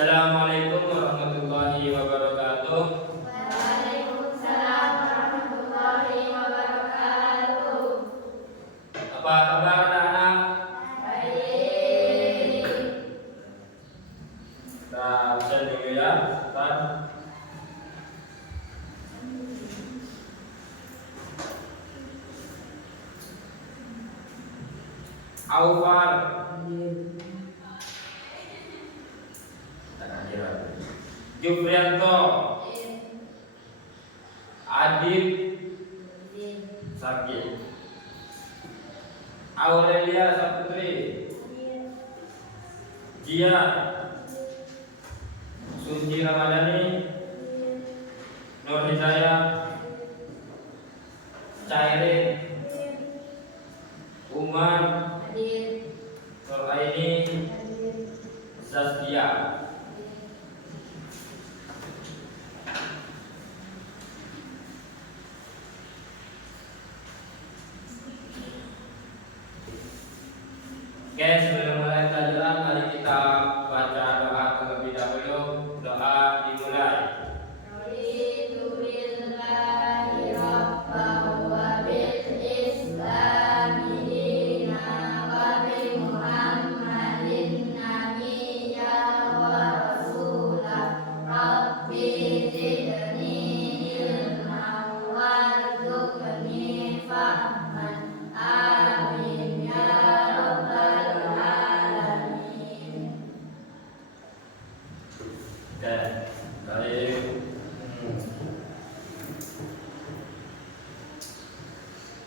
Assalamualaikum warahmatullahi wabarakatuh. Waalaikumsalam warahmatullahi wabarakatuh. Apa kabar anak? Baik. Kita absen dulu ya. Ustaz. Aufar. Juprianto. Adib. Sakit. Aurelia Saputri. Jia. Suci Ramadhani. Nur Hidayah. Cairin. Umar. Nuraini. Zaskia. Oke, sebelum mulai pelajaran, mari kita baca doa terlebih dahulu. Doa dimulai. Raditu billahi rabban wa bil islami dinan wa bi Muhammadin nabiyyan wa rasulah. Rabbi zidni ilman warzuqni fahman. Amin ya rabbal alamin. Oke, baik.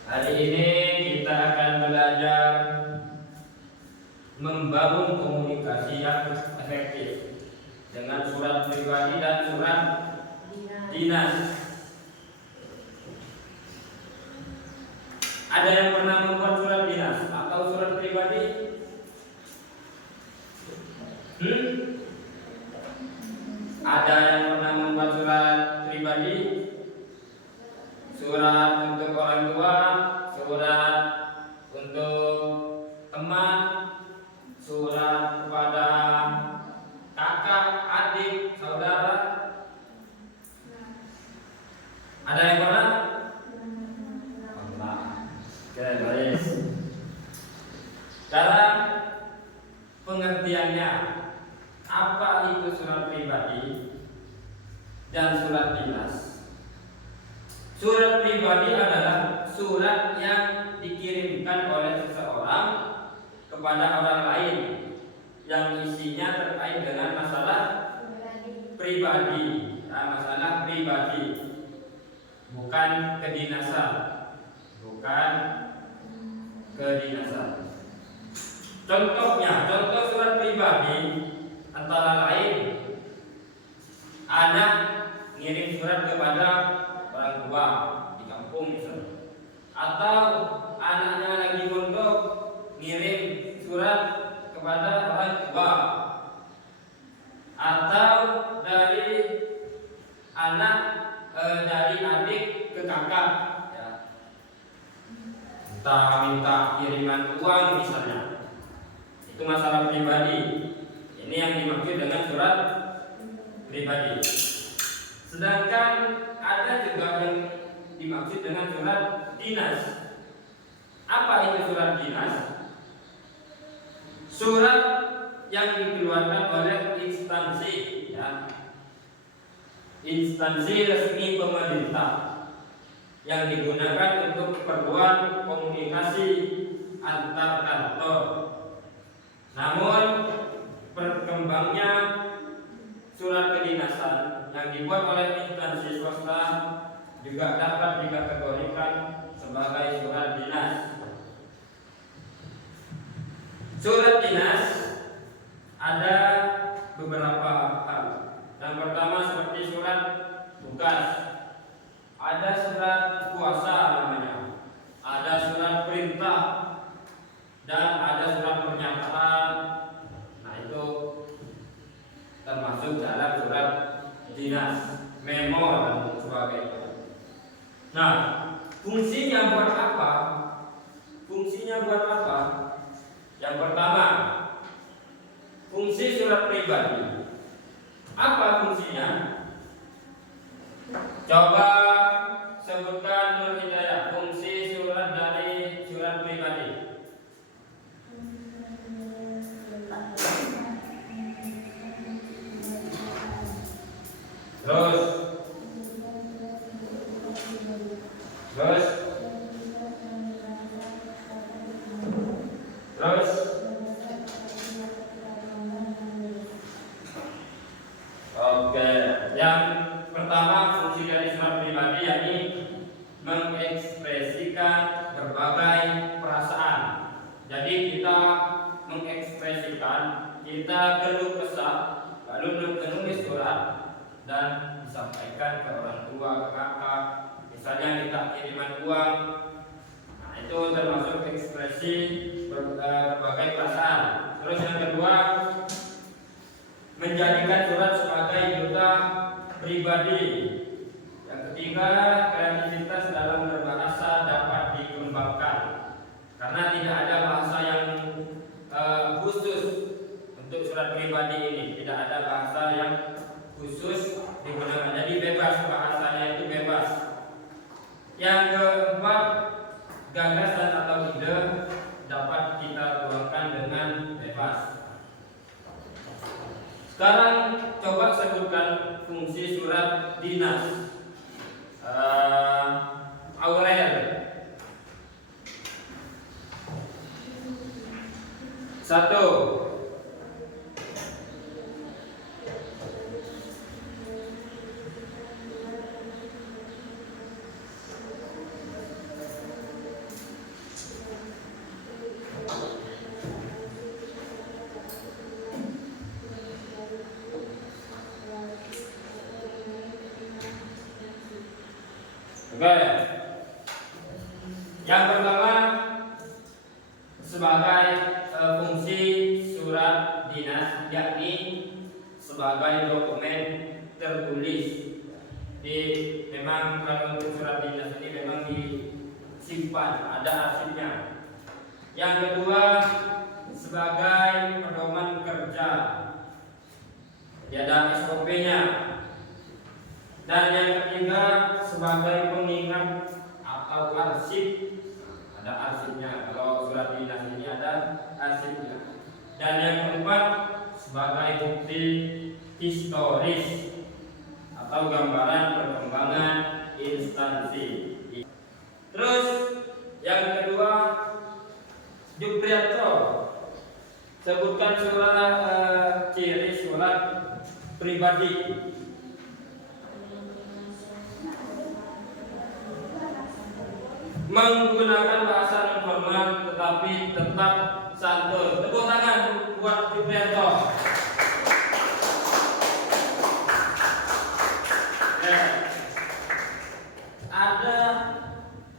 Hari ini kita akan belajar membangun komunikasi yang efektif dengan surat pribadi dan surat dinas. Ada yang pernah membuat surat dinas atau surat pribadi? Ada yang pernah membuat surat pribadi? Surat untuk orang tua, surat untuk teman, surat kepada kakak, adik, saudara. Ada yang pernah? Pernah. Oke, baik. Sekarang pengertiannya, apa itu surat pribadi dan surat dinas? Surat pribadi adalah surat yang dikirimkan oleh seseorang kepada orang lain yang isinya terkait dengan masalah pribadi, masalah pribadi, bukan kedinasan, bukan kedinasan. Contohnya, contoh surat pribadi antara lain anak ngirim surat kepada orang tua di kampung misalnya, atau anaknya lagi mondok ngirim surat kepada orang tua, atau dari anak dari adik ke kakak, ya. Entah minta kiriman uang misalnya, itu masalah pribadi. Ini yang dimaksud dengan surat pribadi. Sedangkan ada juga yang dimaksud dengan surat dinas. Apa itu surat dinas? Surat yang dikeluarkan oleh instansi, ya. Instansi resmi pemerintah yang digunakan untuk keperluan komunikasi antar kantor. Namun berkembangnya surat kedinasan yang dibuat oleh instansi swasta juga dapat dikategorikan sebagai surat dinas. Surat dinas ada beberapa hal. Yang pertama seperti surat tugas, ada surat kuasa namanya, ada surat perintah, dan ada surat pernyataan. Nah, itu termasuk dalam surat dinas, memo dan sebagainya. Nah, Coba sebutkan Nur Hidayah fungsi surat dari surat pribadi. Terus Terus Terus Oke, yang pertama fungsi dari surat pribadi yakni mengekspresikan berbagai perasaan. Jadi kita mengekspresikan, kita keluh kesah, lalu menulis surat dan disampaikan ke orang tua, ke kakak. Misalnya kita kiriman uang, nah itu termasuk ekspresi berbagai perasaan. Terus yang kedua, menjadikan surat sebagai duta pribadi. Yang ketiga, kreativitas dalam berbahasa dapat dikembangkan karena tidak ada bahasa yang khusus untuk surat pribadi ini. Tidak ada bahasa yang khusus digunakan, jadi bebas, bahasanya itu bebas. Yang keempat, gagasan atau ide dapat kita tuangkan dengan bebas. Sekarang coba sebutkan fungsi surat dinas. Aurel. Satu. Oke. Yang pertama sebagai fungsi surat dinas yakni sebagai dokumen tertulis. Memang kalau untuk surat dinas ini memang disimpan, ada arsipnya. Yang kedua sebagai pedoman kerja, jadi ada SOP-nya. Dan yang ketiga sebagai pengingat atau arsip, ada arsipnya. Kalau surat dinas ini ada arsipnya. Dan yang keempat sebagai bukti historis atau gambaran perkembangan instansi. Terus yang kedua, Jupriatro, sebutkan surat ciri surat pribadi. Menggunakan bahasa non formal tetapi tetap santun. Tepuk tangan buat Juprianto. Ada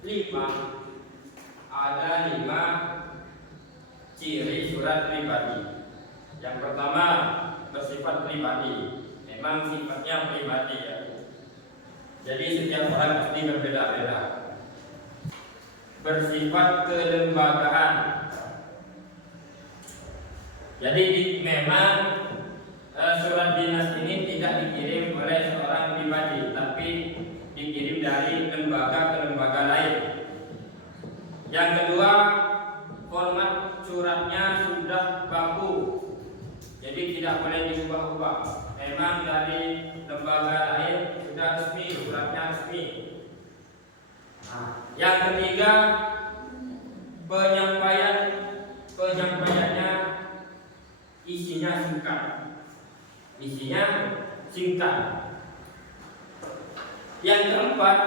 lima ciri surat pribadi. Yang pertama bersifat pribadi. Memang sifatnya pribadi ya. Jadi setiap orang pasti berbeda-beda. Bersifat kelembagaan. Jadi memang surat dinas ini tidak dikirim oleh seorang pribadi, tapi dikirim dari lembaga ke lembaga lain. Yang kedua, format suratnya sudah baku, jadi tidak boleh diubah-ubah. Memang dari lembaga lain sudah resmi, suratnya resmi. Yang ketiga, penyampaiannya isinya singkat. Yang keempat,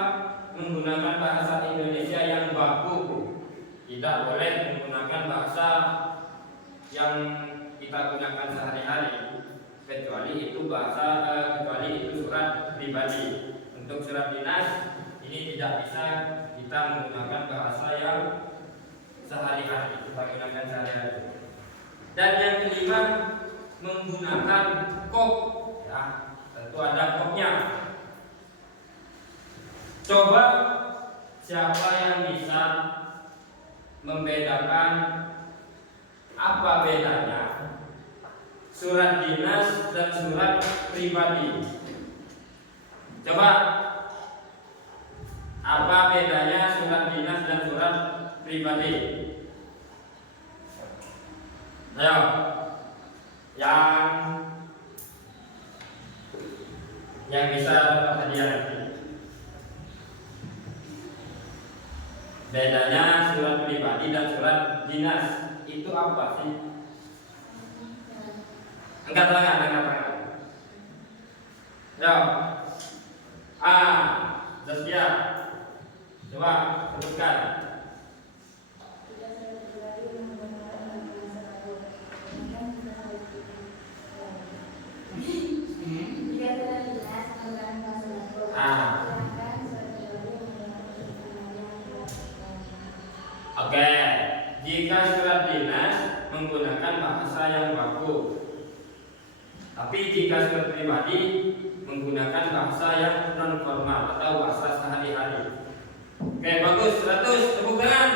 menggunakan bahasa Indonesia yang baku. Tidak boleh menggunakan bahasa yang kita gunakan sehari-hari, kecuali itu surat pribadi. Untuk surat dinas ini tidak bisa kita menggunakan bahasa yang sehari-hari, kita gunakan sehari-hari. Dan yang kelima, menggunakan kop, ya, tentu ada kopnya. Coba siapa yang bisa membedakan apa bedanya surat dinas dan surat pribadi? Coba Apa bedanya surat dinas dan surat pribadi? Ayo, yang bisa dapat hadiah nanti. Bedanya surat pribadi dan surat dinas itu apa sih? Angkat tangan, angkat tangan. Ayo. Zaskia. Coba sebutkan. Oke, jika surat dinas menggunakan bahasa yang baku, tapi jika surat pribadi menggunakan bahasa yang non formal atau bahasa sehari-hari. Oke, bagus, 100, tepuk tangan.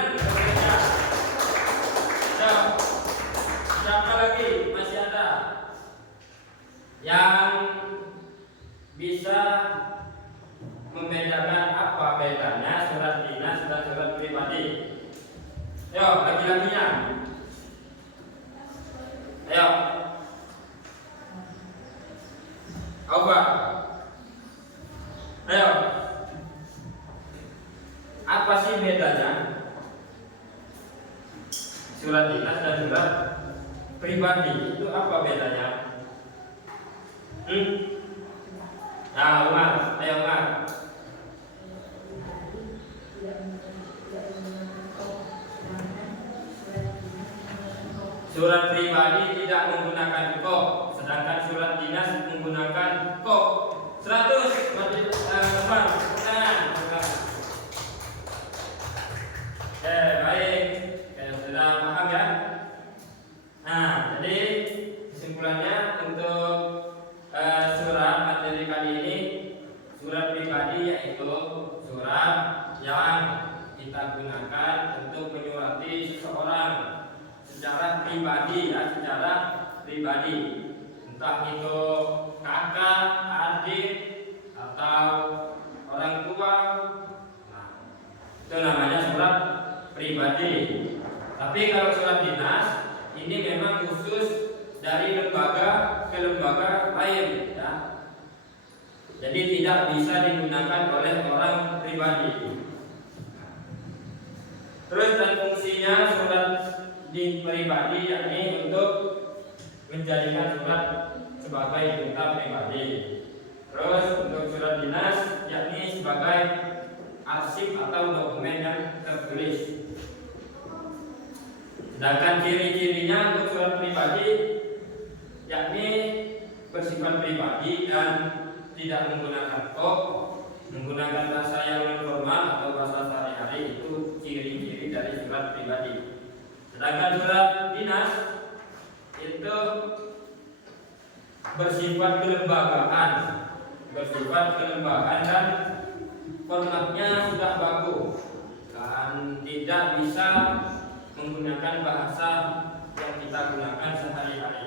Siapa lagi? Masih ada yang bisa membedakan apa bedanya surat dinas dan surat pribadi? Ayo, laki-lakinya. Ayo. Apa? Ayo. Apa sih bedanya surat dinas dan surat pribadi? Itu apa bedanya? Nah, Umar, ayo Umar. Surat pribadi tidak menggunakan kop, sedangkan surat dinas menggunakan kop. 100 teman. Baik. Sudah paham ya? Nah, jadi kesimpulannya untuk surat materi kali ini, surat pribadi yaitu surat yang kita gunakan untuk menyurati seseorang secara pribadi, ya, secara pribadi, entah itu kakak, adik, atau orang tua. Nah, itu namanya surat pribadi. Tapi kalau surat dinas ini memang khusus dari lembaga ke lembaga lain, ya. Jadi tidak bisa digunakan oleh orang pribadi. Terus dan fungsinya surat di pribadi yakni untuk menjadikan surat sebagai berita pribadi. Terus untuk surat dinas yakni sebagai arsip atau dokumen yang tertulis. Sedangkan ciri-cirinya untuk surat pribadi yakni bersifat pribadi dan tidak menggunakan kop, menggunakan bahasa yang non formal atau bahasa sehari-hari. Itu ciri-ciri dari surat pribadi. Sedangkan surat dinas itu bersifat kelembagaan, dan formatnya sudah baku dan tidak bisa menggunakan bahasa yang kita gunakan sehari-hari.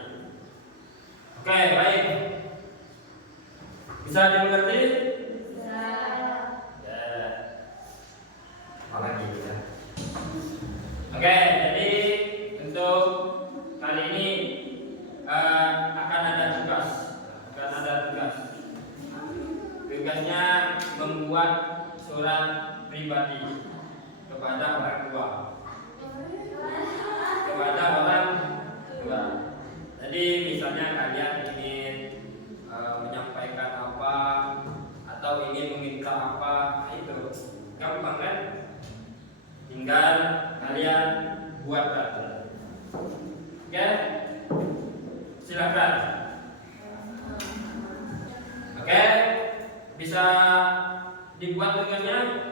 Oke, baik. Bisa dimengerti? Bisa. Ya. Apalagi ya. Oke, jadi untuk kali ini akan ada tugas. Tugasnya membuat surat pribadi kepada orang tua. Jadi misalnya kalian ingin menyampaikan apa atau ingin meminta apa, itu gampang kan? Tinggal kalian buat saja. Oke? Silakan. Oke? Bisa dibuat tugasnya?